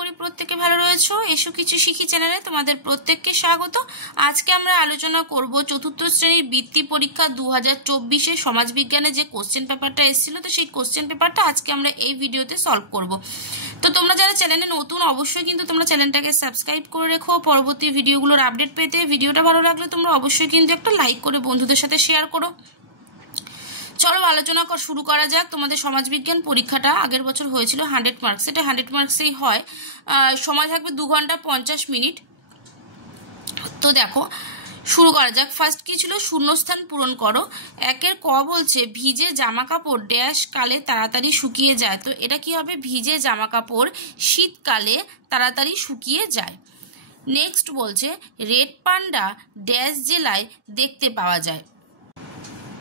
করি প্রত্যেকে ভালো রয়েছো। এসো কিছু শিখি চ্যানেলে তোমাদের প্রত্যেককে স্বাগত। আজকে আমরা আলোচনা করব চতুর্থ শ্রেণীর বৃত্তি পরীক্ষা 2024 সমাজবিজ্ঞানে যে কোশ্চেন পেপারটা এসেছিল, তো সেই কোশ্চেন পেপারটা আজকে আমরা এই ভিডিওতে সলভ করব। তো তোমরা যারা চ্যানেলে নতুন অবশ্যই কিন্তু তোমরা চ্যানেলটাকে সাবস্ক্রাইব করে রেখো পরবর্তী ভিডিওগুলোর আপডেট পেতে। ভিডিওটা ভালো লাগলে তোমরা অবশ্যই কিন্তু একটা লাইক করে বন্ধুদের সাথে শেয়ার করো। চলো আলোচনা শুরু করা যাক। তোমাদের সমাজবিজ্ঞান পরীক্ষাটা আগের বছর হয়েছিল 100 মার্কস, এটা 100 মার্কসেই হয়। সময় থাকবে 2 ঘন্টা 50 মিনিট। তো দেখো শুরু করা যাক। ফার্স্ট কি ছিল, শূন্যস্থান পূরণ করো। একের ক বলছে ভিজে জামা কাপড় ড্যাশ কালে তাড়াতাড়ি শুকিয়ে যায়। তো এটা কি হবে, ভিজে জামা কাপড় শীতকালে তাড়াতাড়ি শুকিয়ে যায়। নেক্সট বলছে রেড পান্ডা ড্যাশ জেলায় দেখতে পাওয়া যায়।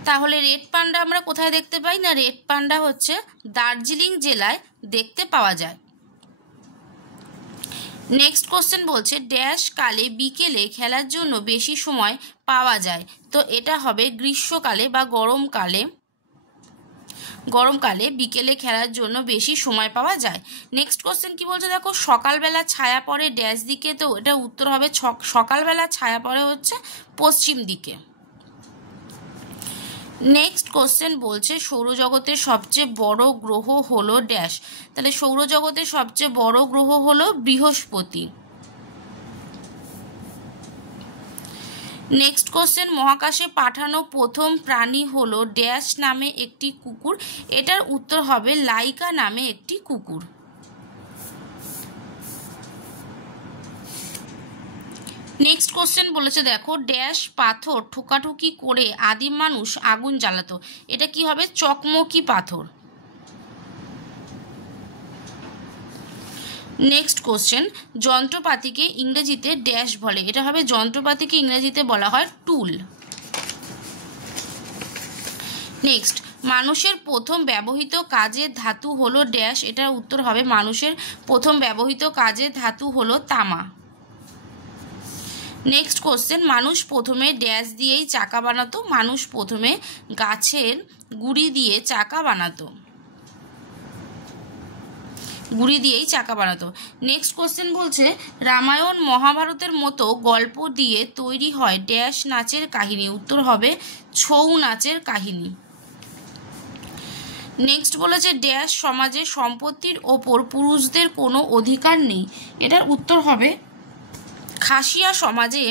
তাহলে রেড পান্ডা আমরা কোথায় দেখতে পাই না, রেড পান্ডা হচ্ছে দার্জিলিং জেলায় দেখতে পাওয়া যায়। নেক্সট কোশ্চেন বলছে ড্যাশ কালে বিকেলে খেলার জন্য বেশি সময় পাওয়া যায়। তো এটা হবে গ্রীষ্মকালে বা গরমকালে বিকেলে খেলার জন্য বেশি সময় পাওয়া যায়। নেক্সট কোশ্চেন কি বলছে দেখো, সকালবেলা ছায়া পড়ে ড্যাশ দিকে। তো এটা উত্তর হবে সকালবেলা ছায়া পড়ে হচ্ছে পশ্চিম দিকে। নেক্সট কোশ্চেন বলছে সৌরজগতের সবচেয়ে বড় গ্রহ হলো ড্যাশ। তাহলে সৌরজগতের সবচেয়ে বড় গ্রহ হলো বৃহস্পতি। নেক্সট কোশ্চেন মহাকাশে পাঠানো প্রথম প্রাণী হলো ড্যাশ নামে একটি কুকুর। এটার উত্তর হবে লাইকা নামে একটি কুকুর। নেক্সট কোশ্চেন বলেছে দেখো ড্যাশ পাথর ঠোকাঠুকি করে আদিম মানুষ আগুন জ্বালাতো। এটা কি হবে, চকমকি পাথর। নেক্সট কোশ্চেন যন্ত্রপাতিকে ইংরেজিতে ড্যাশ বলে। এটা হবে যন্ত্রপাতিকে ইংরেজিতে বলা হয় টুল। নেক্সট মানুষের প্রথম ব্যবহৃত কাজের ধাতু হলো ড্যাশ। এটার উত্তর হবে মানুষের প্রথম ব্যবহৃত কাজের ধাতু হলো তামা। নেক্সট কোশ্চেন মানুষ প্রথমে ড্যাশ দিয়েই চাকা বানাতো। মানুষ প্রথমে গাছের গুড়ি দিয়েই চাকা বানাতো। নেক্সট কোশ্চেন বলছে রামায়ণ মহাভারতের মতো গল্প দিয়ে তৈরি হয় ড্যাশ নাচের কাহিনী। উত্তর হবে ছৌ নাচের কাহিনী। নেক্সট বলেছে ড্যাশ সমাজে সম্পত্তির ওপর পুরুষদের কোনো অধিকার নেই। এটার উত্তর হবে খাসিয়া সমাজে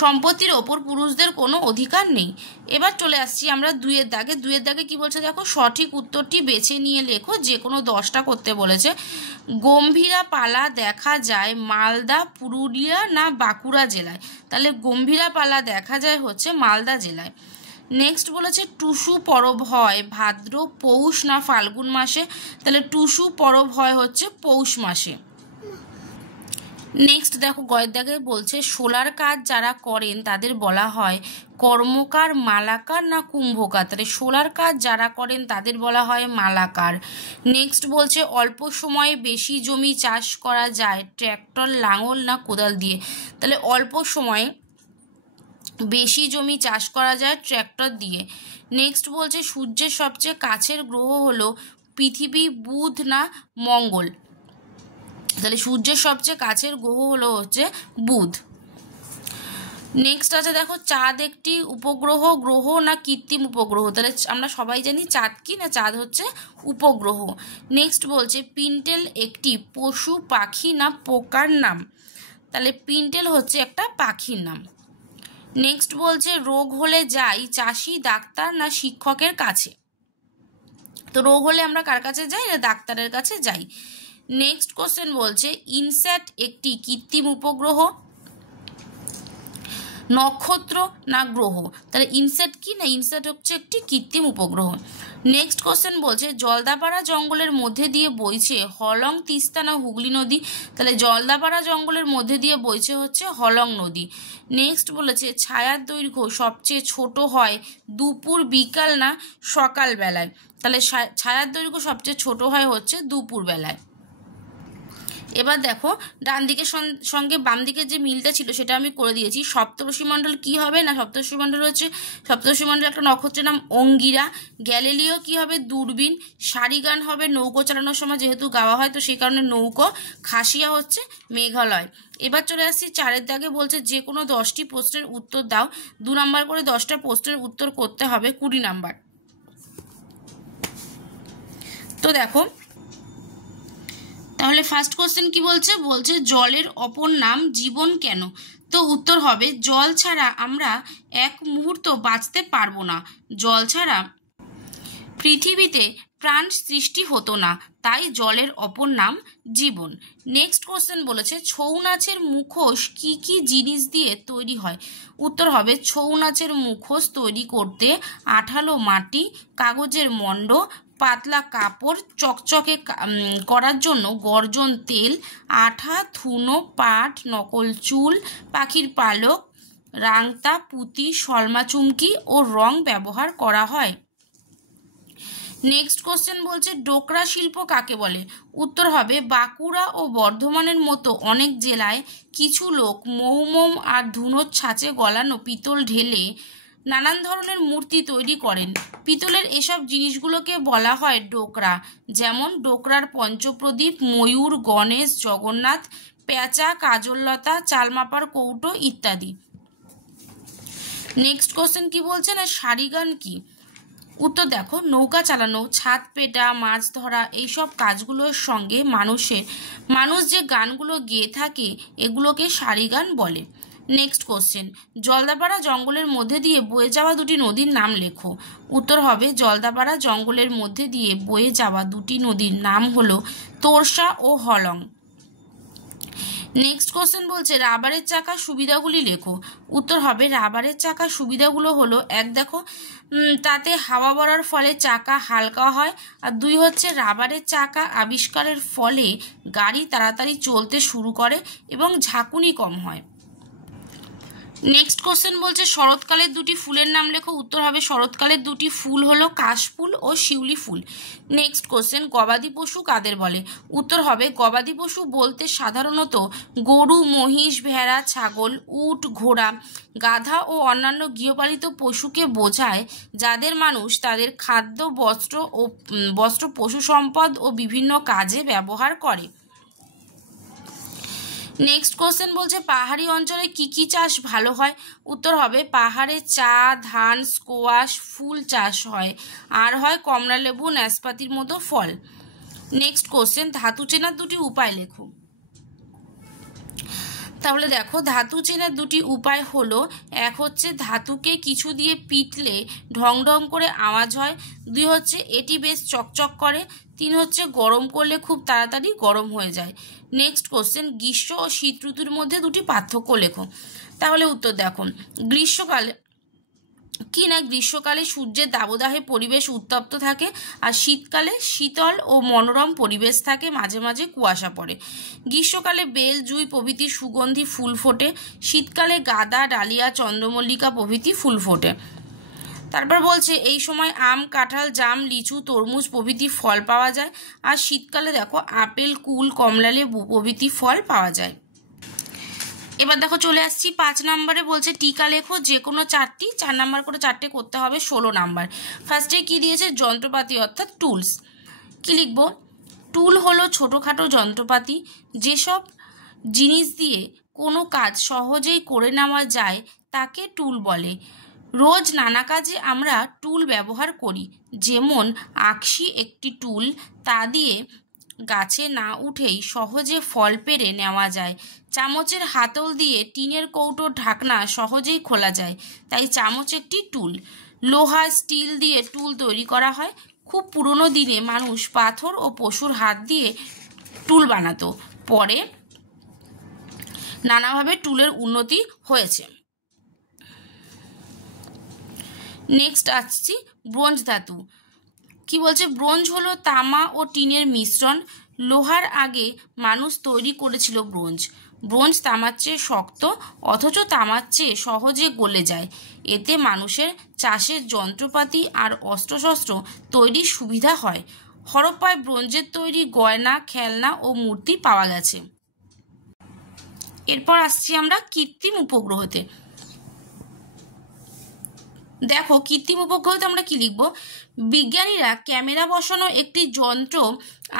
সম্পত্তির ওপর পুরুষদের কোনো অধিকার নেই। এবার চলে আসছি আমরা দুইয়ের দাগে কি বলছে দেখো, সঠিক উত্তরটি বেছে নিয়ে লেখো, যে কোনো 10টা করতে বলেছে। গম্ভীরা পালা দেখা যায় মালদা, পুরুলিয়া না বাঁকুড়া জেলায়। তাহলে গম্ভীরা পালা দেখা যায় হচ্ছে মালদা জেলায়। নেক্সট বলেছে টুসু পরব হয় ভাদ্র, পৌষ না ফাল্গুন মাসে। তাহলে টুসু পরব হয় হচ্ছে পৌষ মাসে। নেক্সট দেখো গয়ের দাগে বলছে শোলার কাজ যারা করেন তাদের বলা হয় কর্মকার, মালাকার না কুম্ভকার। তাহলে শোলার কাজ যারা করেন তাদের বলা হয় মালাকার। নেক্সট বলছে অল্প সময়ে বেশি জমি চাষ করা যায় ট্র্যাক্টর, লাঙল না কোদাল দিয়ে। তাহলে অল্প সময়ে বেশি জমি চাষ করা যায় ট্র্যাক্টর দিয়ে। নেক্সট বলছে সূর্যের সবচেয়ে কাছের গ্রহ হলো পৃথিবী, বুধ না মঙ্গল। তাহলে সূর্যের সবচেয়ে কাছের গ্রহ হলো হচ্ছে বুধ। নেক্সট আছে দেখো চাঁদ একটি উপগ্রহ, গ্রহ না কৃত্রিম উপগ্রহ। তাহলে আমরা সবাই জানি চাঁদ কি না, চাঁদ হচ্ছে উপগ্রহ। নেক্সট বলছে পিন্টেল একটি পশু, পাখি না পোকার নাম। তাহলে পিন্টেল হচ্ছে একটা পাখির নাম। নেক্সট বলছে রোগ হলে যাই চাষি, ডাক্তার না শিক্ষকের কাছে। তো রোগ হলে আমরা কার কাছে যাই না, ডাক্তারের কাছে যাই। নেক্সট কোশ্চেন বলছে ইনস্যাট একটি কৃত্রিম উপগ্রহ, নক্ষত্র না গ্রহ। তাহলে ইনস্যাট কি না, ইনস্যাট হচ্ছে একটি কৃত্রিম উপগ্রহ। নেক্সট কোশ্চেন বলছে জলদাপাড়া জঙ্গলের মধ্যে দিয়ে বইছে হলং, তিস্তা না হুগলি নদী। তাহলে জলদাপাড়া জঙ্গলের মধ্যে দিয়ে বইছে হচ্ছে হলং নদী। নেক্সট বলেছে ছায়ার দৈর্ঘ্য সবচেয়ে ছোট হয় দুপুর, বিকাল না সকাল বেলায়। তাহলে ছায়ার দৈর্ঘ্য সবচেয়ে ছোট হয় হচ্ছে দুপুর বেলায়। এবার দেখো ডান দিকের সঙ্গে বাম দিকের যে মিলটা ছিল সেটা আমি করে দিয়েছি। সপ্তর্ষিমণ্ডল কি হবে না, সপ্তর্ষিমণ্ডল হচ্ছে, সপ্তর্ষিমণ্ডল একটা নক্ষত্রের নাম অঙ্গিরা। গ্যালিলিও কি হবে, দূরবীন। সারিগান হবে নৌকো চালানোর সময় যেহেতু গাওয়া হয় তো সেই কারণে নৌকো। খাসিয়া হচ্ছে মেঘালয়। এবার চলে আসছি 4 দাগে, বলছে যে কোনো 10টি প্রশ্নের উত্তর দাও। 2 নাম্বার করে 10টা প্রশ্নের উত্তর করতে হবে, 20 নাম্বার। তো দেখো তাহলে ফার্স্ট কোশ্চেন কি বলছে, বলছে জলের অপর নাম জীবন কেন? তো উত্তর হবে জল ছাড়া আমরা এক মুহূর্ত বাঁচতে পারবো না, জল ছাড়া পৃথিবীতে প্রাণ সৃষ্টি হতো না, তাই জলের অপর নাম জীবন। নেক্সট কোশ্চেন বলেছে ছৌ নাচের মুখোশ কি কি জিনিস দিয়ে তৈরি হয়? উত্তর হবে ছৌ নাচের মুখোশ তৈরি করতে আঠালো মাটি, কাগজের মণ্ড, পাতলা কাপড়, চকচকে করার জন্য গর্জন তেল, আঠা, থুনো, পাট, নকল চুল, পাখির পালক, রাংতা, পুঁতি, সলমা চুমকি ও রং ব্যবহার করা হয়। নেক্সট কোশ্চেন বলছে ডোকরা শিল্প কাকে বলে? উত্তর হবে বাঁকুড়া ও বর্ধমানের মতো অনেক জেলায় কিছু লোক মৌমম আর ধুনোর ছাঁচে গলানো পিতল ঢেলে নানান ধরনের মূর্তি তৈরি করেন। পিতলের এসব জিনিসগুলোকে বলা হয় ডোকরা, যেমন ডোকরার পঞ্চপ্রদীপ, ময়ূর, গণেশ, জগন্নাথ, পেঁচা, কাজললতা, চালমাপার কৌটো ইত্যাদি। নেক্সট কোশ্চেন কি বলছে না সারিগান কি? উত্তর দেখো নৌকা চালানো, ছাদ পেটা, মাছ ধরা এইসব কাজগুলোর সঙ্গে মানুষ যে গানগুলো গেয়ে থাকে এগুলোকে সারিগান বলে। নেক্সট কোশ্চেন জলদাপাড়া জঙ্গলের মধ্যে দিয়ে বয়ে যাওয়া 2টি নদীর নাম লেখো। উত্তর হবে জলদাপাড়া জঙ্গলের মধ্যে দিয়ে বয়ে যাওয়া 2টি নদীর নাম হলো তোরসা ও হলং। নেক্সট কোশ্চেন বলছে রাবারের চাকার সুবিধাগুলি লেখো। উত্তর হবে রাবারের চাকার সুবিধাগুলো হলো 1 দেখো তাতে হাওয়া বড়ার ফলে চাকা হালকা হয়, আর 2 হচ্ছে রাবারের চাকা আবিষ্কারের ফলে গাড়ি তাড়াতাড়ি চলতে শুরু করে এবং ঝাঁকুনি কম হয়। নেক্সট কোশ্চেন বলছে শরৎকালের 2টি ফুলের নাম লেখো। উত্তর হবে শরৎকালের 2টি ফুল হলো কাশফুল ও শিউলি ফুল। নেক্সট কোশ্চেন গবাদি পশু কাদের বলে? উত্তর হবে গবাদি পশু বলতে সাধারণত গরু, মহিষ, ভেড়া, ছাগল, উট, ঘোড়া, গাধা ও অন্যান্য গৃহপালিত পশুকে বোঝায় যাদের মানুষ তাদের খাদ্য, বস্ত্র, পশু সম্পদ ও বিভিন্ন কাজে ব্যবহার করে। নেক্সট কোশ্চেন বলছে পাহাড়ি অঞ্চলে কি কি চাষ ভালো হয়? উত্তর হবে পাহাড়ে চা, ধান, স্কোয়াশ, ফুল চাষ হয়, আর হয় কমলালেবু, নাশপাতির মতো ফল। নেক্সট কোশ্চেন ধাতু চেনার 2টি উপায় লেখো। তাহলে দেখো ধাতু চেনার 2টি উপায় হলো 1 হচ্ছে ধাতুকে কিছু দিয়ে পিটলে ঢং ঢং করে আওয়াজ হয়, 2 হচ্ছে এটি বেশ চকচক করে, 3 হচ্ছে গরম করলে খুব তাড়াতাড়ি গরম হয়ে যায়। নেক্সট কোশ্চেন গ্রীষ্ম ও শীত ঋতুর মধ্যে 2টি পার্থক্য লেখো। তাহলে উত্তর দেখো গ্রীষ্মকালে সূর্যের দাবদাহে পরিবেশ উত্তপ্ত থাকে, আর শীতকালে শীতল ও মনোরম পরিবেশ থাকে, মাঝে মাঝে কুয়াশা পড়ে। গ্রীষ্মকালে বেল, জুঁই প্রভৃতি সুগন্ধি ফুল ফোটে, শীতকালে গাঁদা, ডালিয়া, চন্দ্রমল্লিকা প্রভৃতি ফুল ফোটে। তারপর বলছে এই সময় আম, কাঁঠাল, জাম, লিচু, তরমুজ প্রভৃতি ফল পাওয়া যায়, আর শীতকালে দেখো আপেল, কুল, কমলালেবু প্রভৃতি ফল পাওয়া যায়। এবার দেখো চলে আসছি 5 নম্বরে, বলছে টিকা লেখো যে কোনো 4টি, 4 নাম্বার করে 4টে করতে হবে, 16 নাম্বার। ফার্স্টে কি দিয়েছে যন্ত্রপাতি অর্থাৎ টুলস। কি লিখবো? টুল হলো ছোটোখাটো যন্ত্রপাতি, যেসব জিনিস দিয়ে কোনো কাজ সহজেই করে নেওয়া যায় তাকে টুল বলে। রোজ নানা কাজে আমরা টুল ব্যবহার করি, যেমন আকশি একটি টুল, তা দিয়ে গাছে না উঠেই সহজে ফল পেড়ে নেওয়া যায়। চামচের হাতল দিয়ে টিনের কৌটোর ঢাকনা সহজেই খোলা যায়, তাই চামচ একটি টুল। লোহা, স্টিল দিয়ে টুল তৈরি করা হয়। খুব পুরনো দিনে মানুষ পাথর ও পশুর হাত দিয়ে টুল বানাতো, পরে নানাভাবে টুলের উন্নতি হয়েছে। নেক্সট আসছি ব্রোঞ্জ ধাতু। কি বলছে? ব্রোঞ্জ হলো তামা ও টিনের মিশ্রণ। লোহার আগে মানুষ তৈরি করেছিল ব্রোঞ্জ। ব্রোঞ্জ তামার চেয়ে শক্ত, অথচ তামার চেয়ে সহজে গলে যায়। এতে মানুষের চাষের যন্ত্রপাতি আর অস্ত্রশস্ত্র তৈরির সুবিধা হয়। হরপ্পায় ব্রোঞ্জের তৈরি গয়না, খেলনা ও মূর্তি পাওয়া গেছে। এরপর আসছি আমরা কৃত্রিম উপগ্রহতে। দেখো কৃত্রিম উপগ্রহতে আমরা কি লিখব? বিজ্ঞানীরা ক্যামেরা বসানো একটি যন্ত্র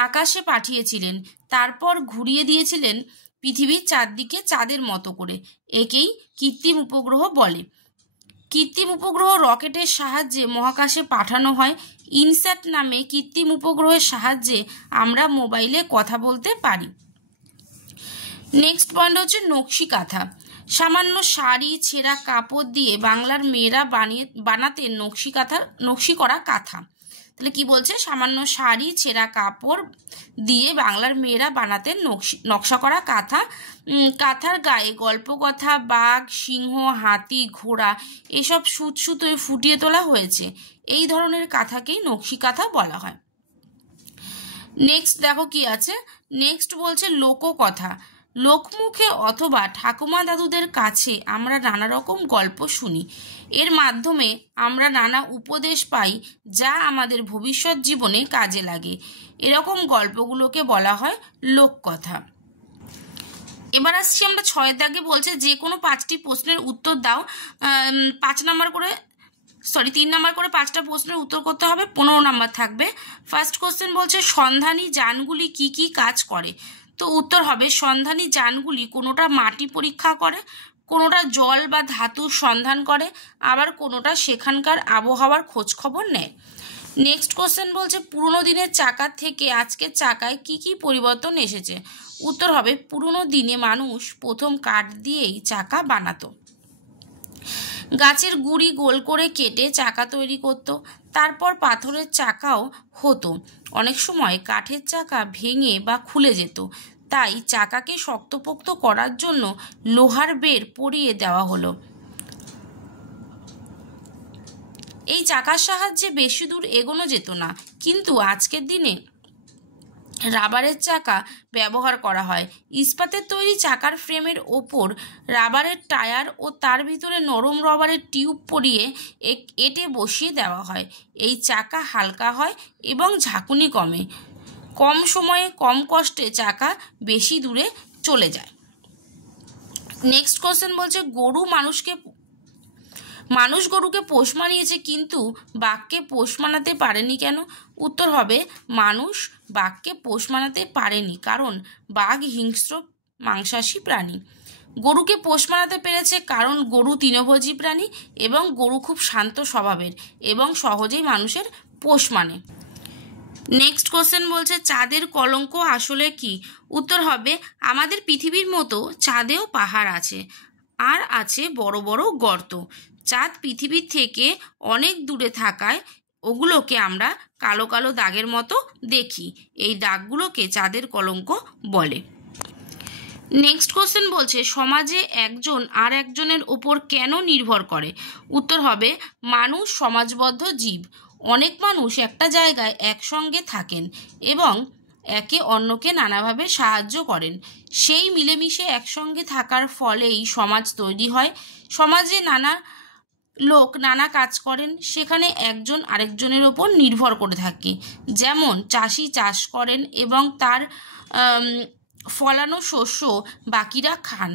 আকাশে পাঠিয়েছিলেন, তারপর ঘুরিয়ে দিয়েছিলেন পৃথিবীর চারদিকে চাঁদের মতো করে। একেই কৃত্রিম উপগ্রহ বলে। কৃত্রিম উপগ্রহ রকেটের সাহায্যে মহাকাশে পাঠানো হয়। ইনস্যাট নামে কৃত্রিম উপগ্রহের সাহায্যে আমরা মোবাইলে কথা বলতে পারি। নেক্সট পয়েন্ট হচ্ছে নকশি কাঁথা। সামান্য শাড়ি, ছেঁড়া কাপড় দিয়ে বাংলার মেয়েরা বানাতেন নকশি করা কাঁথা। তাহলে কি বলছে? সামান্য শাড়ি, ছেঁড়া কাপড় দিয়ে বাংলার মেয়েরা বানাতেন নকশা করা কাঁথা। কাঁথার গায়ে গল্পকথা, বাঘ, সিংহ, হাতি, ঘোড়া এসব সুতোয় ফুটিয়ে তোলা হয়েছে। এই ধরনের কাঁথাকেই নকশি কাঁথা বলা হয়। নেক্সট দেখো কি আছে। নেক্সট বলছে লোককথা। লোকমুখে অথবা ঠাকুমা দাদুদের কাছে আমরা নানা রকম গল্প শুনি। এর মাধ্যমে আমরা নানা উপদেশ পাই, যা আমাদের ভবিষ্যৎ জীবনে কাজে লাগে। এরকম গল্পগুলোকে বলা হয় লোককথা। এবার আসছি আমরা 6 দাগে। বলছে যে কোনো 5টি প্রশ্নের উত্তর দাও। 3 নাম্বার করে 5টা প্রশ্নের উত্তর করতে হবে, 15 নাম্বার থাকবে। ফার্স্ট কোশ্চেন বলছে সন্ধানী যানগুলি কি কি কাজ করে? তো উত্তর হবে সন্ধানী যানগুলি কোনোটা মাটি পরীক্ষা করে, কোনোটা জল বা ধাতুর সন্ধান করে, আবার কোনোটা সেখানকার আবহাওয়ার খোঁজ খবর নেয়। নেক্সট কোশ্চেন বলছে পুরনো দিনের চাকার থেকে আজকের চাকায় কি কি পরিবর্তন এসেছে? উত্তর হবে পুরনো দিনে মানুষ প্রথম কাঠ দিয়েই চাকা বানাতো। গাছের গুঁড়ি গোল করে কেটে চাকা তৈরি করত, তারপর পাথরের চাকাও হতো। অনেক সময় কাঠের চাকা ভেঙে বা খুলে যেত, তাই চাকাকে শক্তপোক্ত করার জন্য লোহার বেড় পরিয়ে দেওয়া হলো। এই চাকার সাহায্যে বেশি দূর এগোনো যেত না, কিন্তু আজকের দিনে রাবারের চাকা ব্যবহার করা হয়। ইস্পাতের তৈরি চাকার ফ্রেমের ওপর রাবারের টায়ার ও তার ভিতরে নরম রবারের টিউব পরিয়ে এঁটে বসিয়ে দেওয়া হয়। এই চাকা হালকা হয় এবং ঝাঁকুনি কমে। কম সময়ে কম কষ্টে চাকা বেশি দূরে চলে যায়। নেক্সট কোশ্চেন বলছে মানুষ গরুকে পোষ মানিয়েছে, কিন্তু বাঘকে পোষ মানাতে পারেনি কেন? উত্তর হবে মানুষ বাঘকে পোষ মানাতে পারেনি কারণ বাঘ হিংস্র মাংসাশী প্রাণী। গরুকে পোষ মানাতে পেরেছে কারণ গরু তৃণভোজী প্রাণী এবং গরু খুব শান্ত স্বভাবের এবং সহজেই মানুষের পোষ মানে। নেক্সট কোশ্চেন বলছে চাঁদের কলঙ্ক আসলে কি? উত্তর হবে আমাদের পৃথিবীর মতো চাঁদেও পাহাড় আছে, আর আছে বড় বড় গর্ত। চাঁদ পৃথিবীর থেকে অনেক দূরে থাকায় ওগুলোকে আমরা কালো কালো দাগের মতো দেখি। এই দাগগুলোকে চাঁদের কলঙ্ক বলে। নেক্সট কোশ্চেন বলছে সমাজে একজন আর একজনের ওপর কেন নির্ভর করে? উত্তর হবে মানুষ সমাজবদ্ধ জীব। অনেক মানুষ একটা জায়গায় একসঙ্গে থাকেন এবং একে অন্যকে নানাভাবে সাহায্য করেন। সেই মিলেমিশে একসঙ্গে থাকার ফলেই সমাজ তৈরি হয়। সমাজে নানা লোক নানা কাজ করেন, সেখানে একজন আরেকজনের ওপর নির্ভর করে থাকে। যেমন চাষি চাষ করেন এবং তার ফলানো শস্য বাকিরা খান।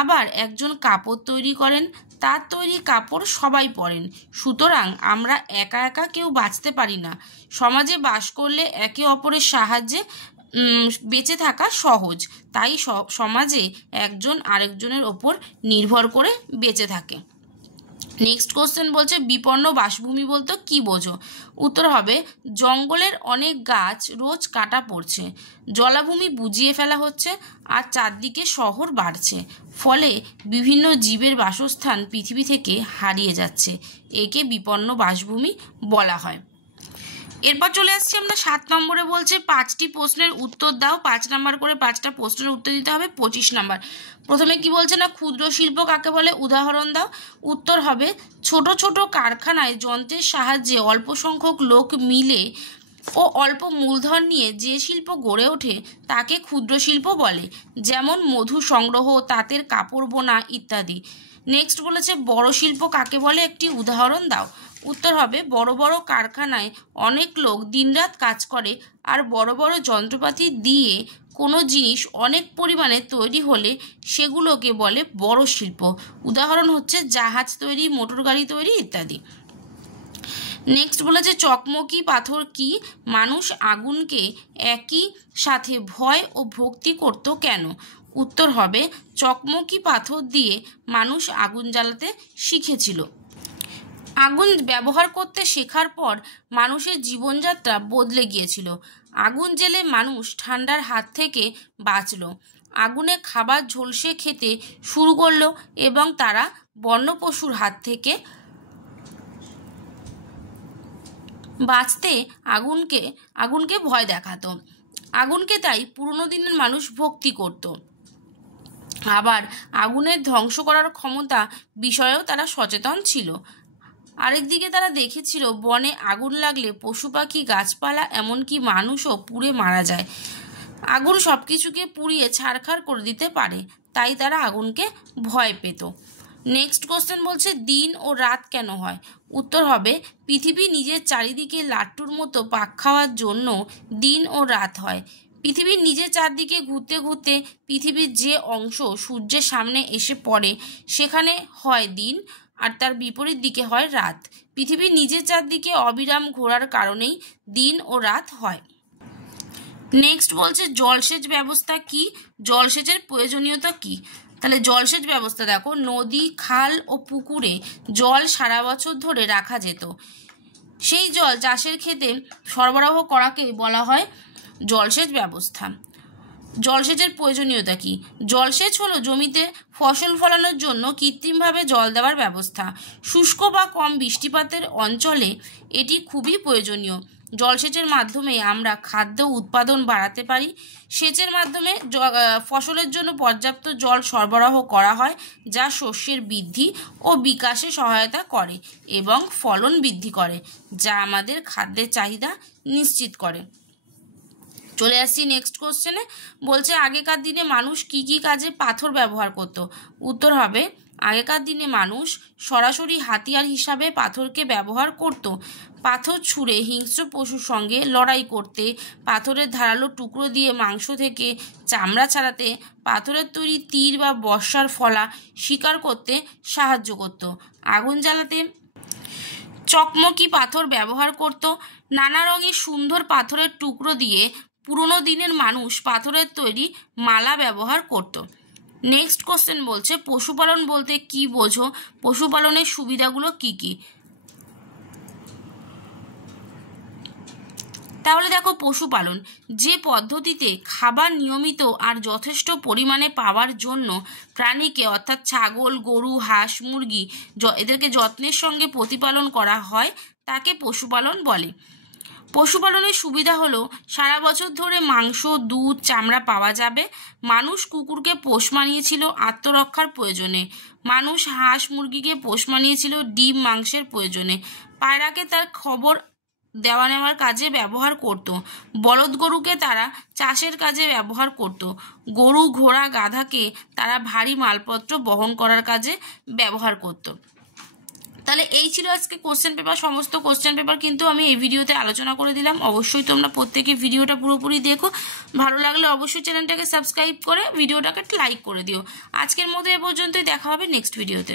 আবার একজন কাপড় তৈরি করেন, তার তৈরি কাপড় সবাই পরেন। সুতরাং আমরা একা একা কেউ বাঁচতে পারি না। সমাজে বাস করলে একে অপরের সাহায্যে বেঁচে থাকা সহজ, তাই সমাজে একজন আরেকজনের ওপর নির্ভর করে বেঁচে থাকে। নেক্সট কোশ্চেন বলছে বিপন্ন বাসভূমি বলতে কি বোঝো? উত্তর হবে জঙ্গলের অনেক গাছ রোজ কাটা পড়ছে, জলাভূমি বুঝিয়ে ফেলা হচ্ছে, আর চারদিকে শহর বাড়ছে। ফলে বিভিন্ন জীবের বাসস্থান পৃথিবী থেকে হারিয়ে যাচ্ছে। একে বিপন্ন বাসভূমি বলা হয়। এরপর চলে আসছি আমরা 7 নম্বরে। বলছে 5টি প্রশ্নের উত্তর দাও। 5 নাম্বার করে 5টা প্রশ্নের উত্তর দিতে হবে, 25 নাম্বার। প্রথমে কি বলছে না ক্ষুদ্র শিল্প কাকে বলে? উদাহরণ দাও। উত্তর হবে ছোট ছোট কারখানায় যন্ত্রের সাহায্যে অল্প সংখ্যক লোক মিলে ও অল্প মূলধন নিয়ে যে শিল্প গড়ে ওঠে তাকে ক্ষুদ্র শিল্প বলে, যেমন মধু সংগ্রহ, তাঁতের কাপড় বোনা ইত্যাদি। নেক্সট বলেছে বড় শিল্প কাকে বলে? একটি উদাহরণ দাও। উত্তর হবে বড় বড় কারখানায় অনেক লোক দিনরাত কাজ করে আর বড় বড় যন্ত্রপাতি দিয়ে কোনো জিনিস অনেক পরিমাণে তৈরি হলে সেগুলোকে বলে বড় শিল্প। উদাহরণ হচ্ছে জাহাজ তৈরি, মোটর গাড়ি তৈরি ইত্যাদি। নেক্সট বলেছে চকমকি পাথর কি? মানুষ আগুনকে একই সাথে ভয় ও ভক্তি করত কেন? উত্তর হবে চকমকি পাথর দিয়ে মানুষ আগুন জ্বালাতে শিখেছিল। আগুন ব্যবহার করতে শেখার পর মানুষের জীবনযাত্রা বদলে গিয়েছিল। আগুন জ্বেলে মানুষ ঠান্ডার হাত থেকে বাঁচল। আগুনে খাবার ঝলসে খেতে শুরু করলো এবং তারা বন্য পশুর হাত থেকে বাঁচতে আগুনকে ভয় দেখাতো। আগুনকে তাই পুরনো দিনের মানুষ ভক্তি করত। আবার আগুনের ধ্বংস করার ক্ষমতা বিষয়েও তারা সচেতন ছিল। আরেকদিকে তারা দেখেছিল বনে আগুন লাগলে পশু পাখি, গাছপালা, এমনকি মানুষও পুড়ে মারা যায়। আগুন সব কিছুকে পুড়িয়ে ছারখার করে দিতে পারে, তাই তারা আগুনকে ভয় পেত। নেক্সট কোশ্চেন বলছে দিন ও রাত কেন হয়? উত্তর হবে পৃথিবী নিজের চারিদিকে লাট্টুর মতো পাক খাওয়ার জন্য দিন ও রাত হয়। পৃথিবীর নিজের চারদিকে ঘুরতে ঘুরতে পৃথিবীর যে অংশ সূর্যের সামনে এসে পড়ে সেখানে হয় দিন, আর তার বিপরীত দিকে হয় রাত। পৃথিবীর নিজের চারদিকে অবিরাম ঘোরার কারণেই দিন ও রাত হয়। নেক্সট বলছে জলসেচ ব্যবস্থা কি? জলসেচের প্রয়োজনীয়তা কি? তাহলে জলসেচ ব্যবস্থা দেখো, নদী, খাল ও পুকুরে জল সারা বছর ধরে রাখা যেত। সেই জল চাষের ক্ষেতে সরবরাহ করাকে বলা হয় জলসেচ ব্যবস্থা। জলসেচের প্রয়োজনীয়তা কি? জলসেচ হলো জমিতে ফসল ফলানোর জন্য কৃত্রিমভাবে জল দেওয়ার ব্যবস্থা। শুষ্ক বা কম বৃষ্টিপাতের অঞ্চলে এটি খুবই প্রয়োজনীয়। জলসেচের মাধ্যমে আমরা খাদ্য উৎপাদন বাড়াতে পারি। সেচের মাধ্যমে ফসলের জন্য পর্যাপ্ত জল সরবরাহ করা হয়, যা শস্যের বৃদ্ধি ও বিকাশে সহায়তা করে এবং ফলন বৃদ্ধি করে, যা আমাদের খাদ্যের চাহিদা নিশ্চিত করে। চলে আসছি নেক্সট কোশ্চেনে। বলছে আগেকার দিনে মানুষ কি কি কাজে পাথর ব্যবহার করত? উত্তর হবে আগেকার দিনে মানুষ সরাসরি হাতিয়ার হিসাবে পাথরকে ব্যবহার করত। পাথর ছুঁড়ে হিংস্র পশুর সঙ্গে লড়াই করতে, পাথরের ধারালো টুকরো দিয়ে মাংস থেকে চামড়া ছাড়াতে, পাথরের তৈরি তীর বা বর্ষার ফলা শিকার করতে সাহায্য করত। আগুন জ্বালাতে চকমকি পাথর ব্যবহার করত। নানা রঙের সুন্দর পাথরের টুকরো দিয়ে পুরনো দিনের মানুষ পাথরের তৈরি মালা ব্যবহার করত। নেক্সট কোশ্চেন বলছে পশুপালন বলতে কি বোঝো? পশুপালনের সুবিধাগুলো কি কি? তাহলে দেখো, পশুপালন যে পদ্ধতিতে খাবার নিয়মিত আর যথেষ্ট পরিমাণে পাওয়ার জন্য প্রাণীকে অর্থাৎ ছাগল, গরু, হাঁস, মুরগি এদেরকে যত্নের সঙ্গে প্রতিপালন করা হয় তাকে পশুপালন বলে। পশুপালনের সুবিধা হলো সারা বছর ধরে মাংস, দুধ, চামড়া পাওয়া যাবে। মানুষ কুকুরকে পোষ মানিয়েছিল আত্মরক্ষার প্রয়োজনে। মানুষ হাঁস মুরগিকে পোষ মানিয়েছিল ডিম, মাংসের প্রয়োজনে। পায়রাকে তার খবর দেওয়া নেওয়ার কাজে ব্যবহার করত। বলদ গরুকে তারা চাষের কাজে ব্যবহার করত। গরু, ঘোড়া, গাধাকে তারা ভারী মালপত্র বহন করার কাজে ব্যবহার করত। তাহলে এই ছিল আজকে কোশ্চেন পেপার। সমস্ত কোশ্চেন পেপার কিন্তু আমি এই ভিডিওতে আলোচনা করে দিলাম। অবশ্যই তোমরা প্রত্যেকে ভিডিওটা পুরোপুরি দেখো। ভালো লাগলে অবশ্যই চ্যানেলটাকে সাবস্ক্রাইব করে ভিডিওটাকে লাইক করে দিও। আজকের মতো এ পর্যন্তই, দেখা হবে নেক্সট ভিডিওতে।